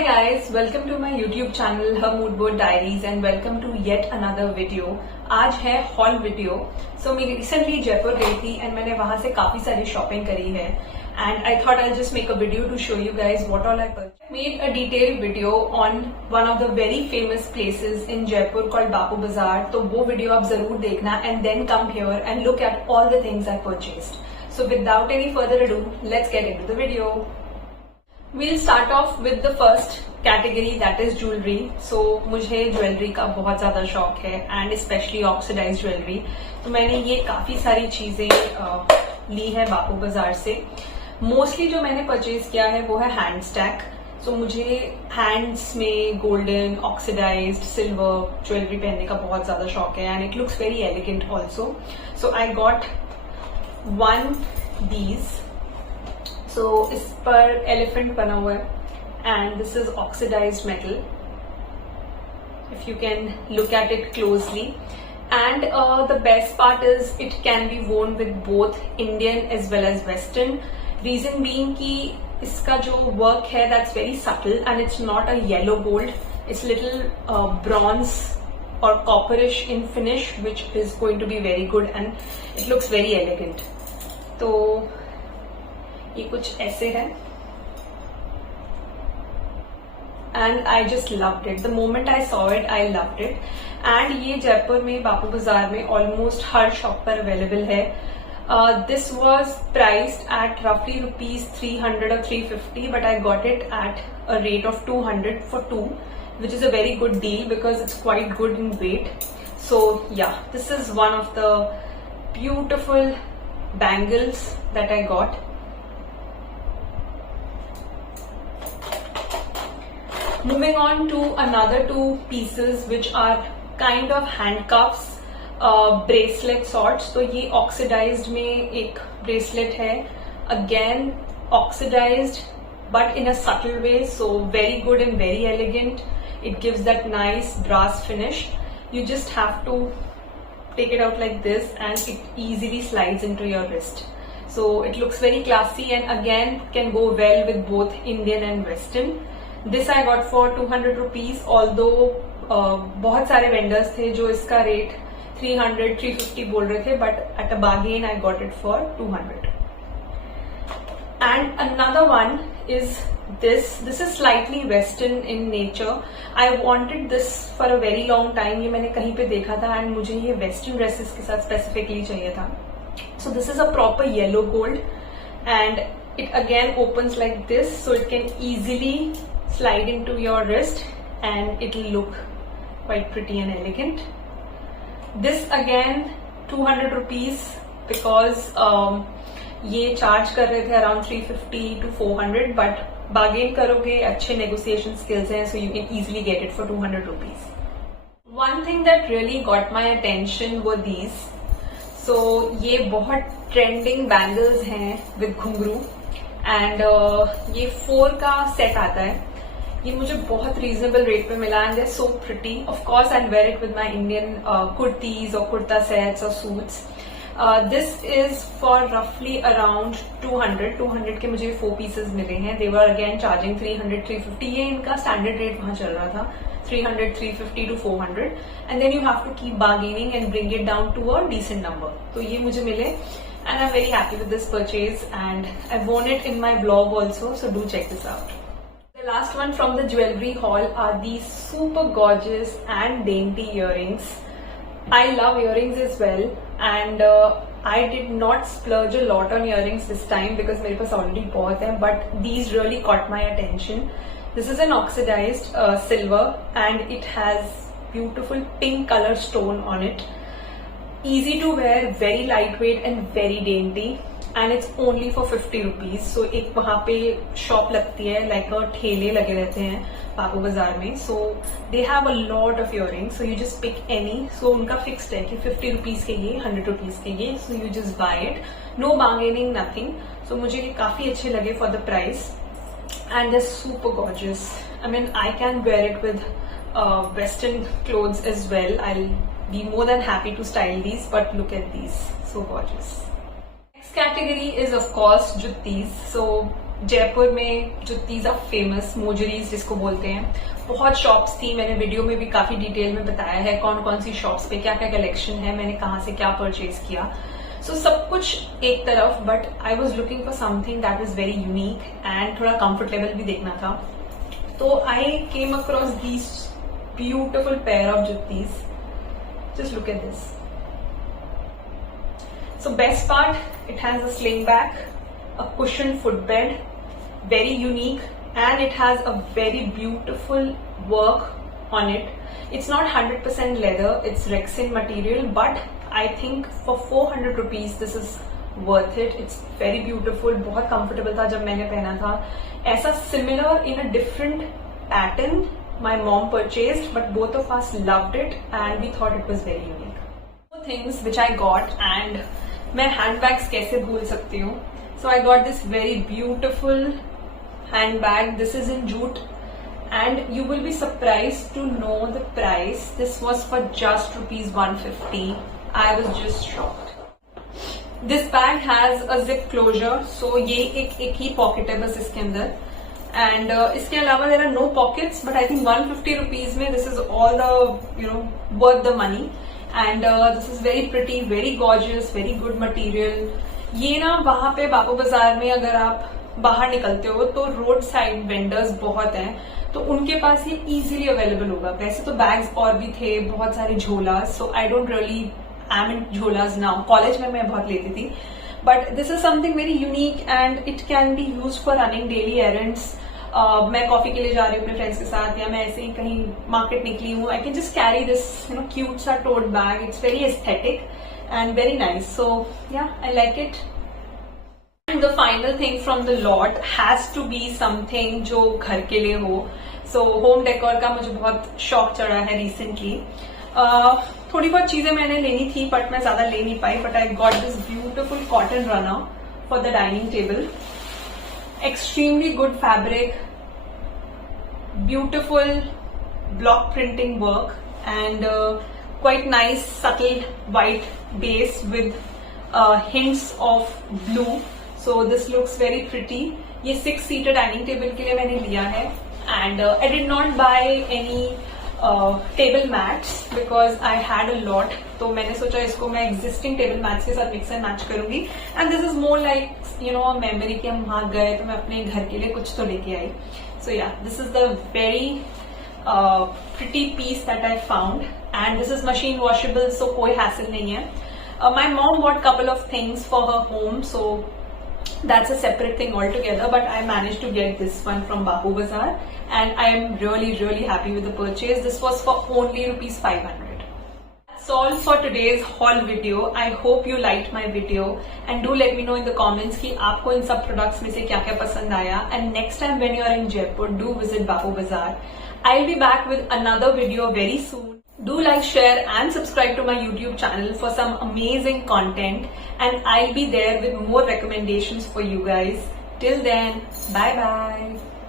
Hi guys, welcome to my YouTube channel Her Mood Board Diaries and welcome to yet another video. आज है hall video. So मैं recently Jaipur गई थी and मैंने वहां से काफी सारी शॉपिंग करी है and I thought I'll just make a video to show you guys what all I purchased. I made a detailed video on one of the very famous places in Jaipur called Bapu Bazaar. तो वो video आप जरूर देखना and then come here and look at all the things I purchased. So without any further ado, let's get into the video. We'll start off with the first category, that is jewelry. So मुझे jewellery का बहुत ज्यादा शौक है and especially oxidized jewelry. तो मैंने ये काफी सारी चीजें ली है बापू बाजार से. मोस्टली जो मैंने परचेज किया है वो है हैंड स्टैक. सो मुझे हैंड्स में गोल्डन, ऑक्सीडाइज्ड, सिल्वर ज्वेलरी पहनने का बहुत ज्यादा शौक है and it looks very elegant also. So I got one these. सो इस पर एलिफेंट बना हुआ है and this is oxidised metal. If you can look at it closely. And the best part is it can be worn with both Indian as well as western. Reason being कि इसका जो work है that's very subtle and it's not a yellow gold. It's little bronze और copperish in finish which is going to be very good and it looks very elegant. तो ये कुछ ऐसे है and I just loved it. The moment I saw it I loved it. And ये जयपुर में बापू बाजार में almost हर शॉप पर अवेलेबल है. दिस वॉज प्राइस्ड एट रफली ₹300 or ₹350 but I got it at a rate of 200 for two, which is a very good deal because it's quite good in weight. So yeah, this is one of the beautiful bangles that I got. Moving on to another two pieces which are kind of handcuffs, bracelet sorts. तो ये oxidized में एक bracelet है. Again oxidized but in a subtle way, so very good and very elegant. It gives that nice brass finish. You just have to take it out like this and it easily slides into your wrist. So it looks very classy and again can go well with both Indian and Western. This I got for 200 rupees, although बहुत सारे vendors थे जो इसका rate 300-350 बोल रहे थे, but at a bargain I got it for 200. And another one is this. This is slightly western in nature. I wanted this for a very long time. ये मैंने कहीं पे देखा था and मुझे ये western dresses के साथ specifically चाहिए था. So this is a proper yellow gold and it again opens like this, so it can easily slide into your wrist and it will look quite pretty and elegant. This again 200 rupees because ये charge कर रहे थे around 350 to 400 but bargain करोगे, अच्छे negotiation skills हैं, so you can easily get it for 200 rupees. One thing that really got my attention were these. So ये बहुत trending bangles हैं with घुंघरू and ये 4 का सेट आता है. ये मुझे बहुत रीजनेबल रेट पे मिला and they so pretty. Of course I wear it with my Indian kurtis और कुर्ता सेट्स और सूट्स. दिस इज फॉर रफली अराउंड 200 के मुझे 4 पीसेस मिले हैं. They were again charging 300-350. ये इनका स्टैंडर्ड रेट वहां चल रहा था 300-350 to 400 and then you have to keep bargaining and bring it down to a decent number. तो ये मुझे मिले and I am very happy with this purchase and I want it in my blog also, so do check this out. The last one from the jewelry haul are these super gorgeous and dainty earrings. I love earrings as well and I did not splurge a lot on earrings this time because मेरे पास already बहुत है, but these really caught my attention. This is an oxidized silver and it has beautiful pink color stone on it. Easy to wear, very lightweight and very dainty. And it's only for 50 rupees. So एक वहाँ पे shop लगती है, like a ठेले लगे रहते हैं बापू बाजार में. So they have a lot of earrings. So you just pick any. So उनका fixed है कि 50 rupees के ये, 100 rupees के ये. So you just buy it. No bargaining, nothing. So मुझे ये काफी अच्छे लगे for the price. And they're super gorgeous. I mean, I can wear it with western clothes as well. I'll be more than happy to style these. But look at these, so gorgeous. Category is of course juttis. So Jaipur में juttis are famous, mojaris जिसको बोलते हैं, बहुत shops थी। मैंने video में भी काफी डिटेल में बताया है कौन कौन सी शॉप्स पे क्या क्या कलेक्शन है, मैंने कहाँ से क्या परचेज किया। सो सब कुछ एक तरफ, but I was looking for something that is very unique and थोड़ा कंफर्टेबल भी देखना था। तो I came across these beautiful pair of juttis. Just look at this. So best part, it has a sling back, a cushioned footbed, very unique, and it has a very beautiful work on it. It's not 100% leather, it's Rexin material, but I think for 400 rupees this is worth it. It's very beautiful, बहुत comfortable था जब मैंने पहना था। ऐसा similar in a different pattern my mom purchased, but both of us loved it and we thought it was very unique. Things which I got, and मैं handbags कैसे भूल सकती हूँ। So I got this very beautiful handbag. This is in jute and you will be surprise to know the price. This was for just ₹150। I was just shocked. This bag has a zip closure, so ये एक ही pocket है बस इसके अंदर, and इसके अलावा there are no pockets, but I think 150 rupees में this is all the worth the money. And this is very pretty, very gorgeous, very good material. ये ना वहां पे बापू बाजार में अगर आप बाहर निकलते हो तो रोड साइड वेंडर्स बहुत हैं, तो उनके पास ये इजीली अवेलेबल होगा। वैसे तो बैग्स और भी थे, बहुत सारे jholas, so I don't really am in jholas now. College में मैं बहुत लेती थी, but this is something very unique and it can be use for running daily errands. मैं कॉफी के लिए जा रही हूँ अपने फ्रेंड्स के साथ, या मैं ऐसे ही कहीं मार्केट निकली हूँ, I can just carry this cute सा tote bag. It's very aesthetic and very nice, so yeah I like it. And the final thing from the lot has to be something जो घर के लिए हो। So home decor का मुझे बहुत शौक चढ़ा है रिसेंटली। थोड़ी बहुत चीजें मैंने लेनी थी बट मैं ज्यादा ले नहीं पाई, but I got this beautiful cotton runner for the dining table. Extremely good fabric, beautiful block printing work, and quite nice subtle white base with hints of blue. So this looks very pretty. ये 6-seater dining table के लिए मैंने लिया है, and I did not buy any table mats because I had a lot. तो मैंने सोचा इसको मैं existing table mats के साथ mix and match करूंगी, and this is more like memory कि हम वहां गए तो मैं अपने घर के लिए कुछ तो लेके आई। So yeah, this is the very pretty piece that I found, and this is machine washable, so कोई hassle नहीं है। My mom bought couple of things for her home, so that's a separate thing altogether, but I managed to get this one from Bapu Bazaar, and I am really happy with the purchase. This was for only ₹500. That's all for today's haul video. I hope you liked my video, and do let me know in the comments कि आपको इन सब products में से क्या क्या पसंद आया, and next time when you are in Jaipur, do visit Bapu Bazaar. I'll be back with another video very soon. Do like, share and subscribe to my YouTube channel for some amazing content, and I'll be there with more recommendations for you guys. Till then, bye bye.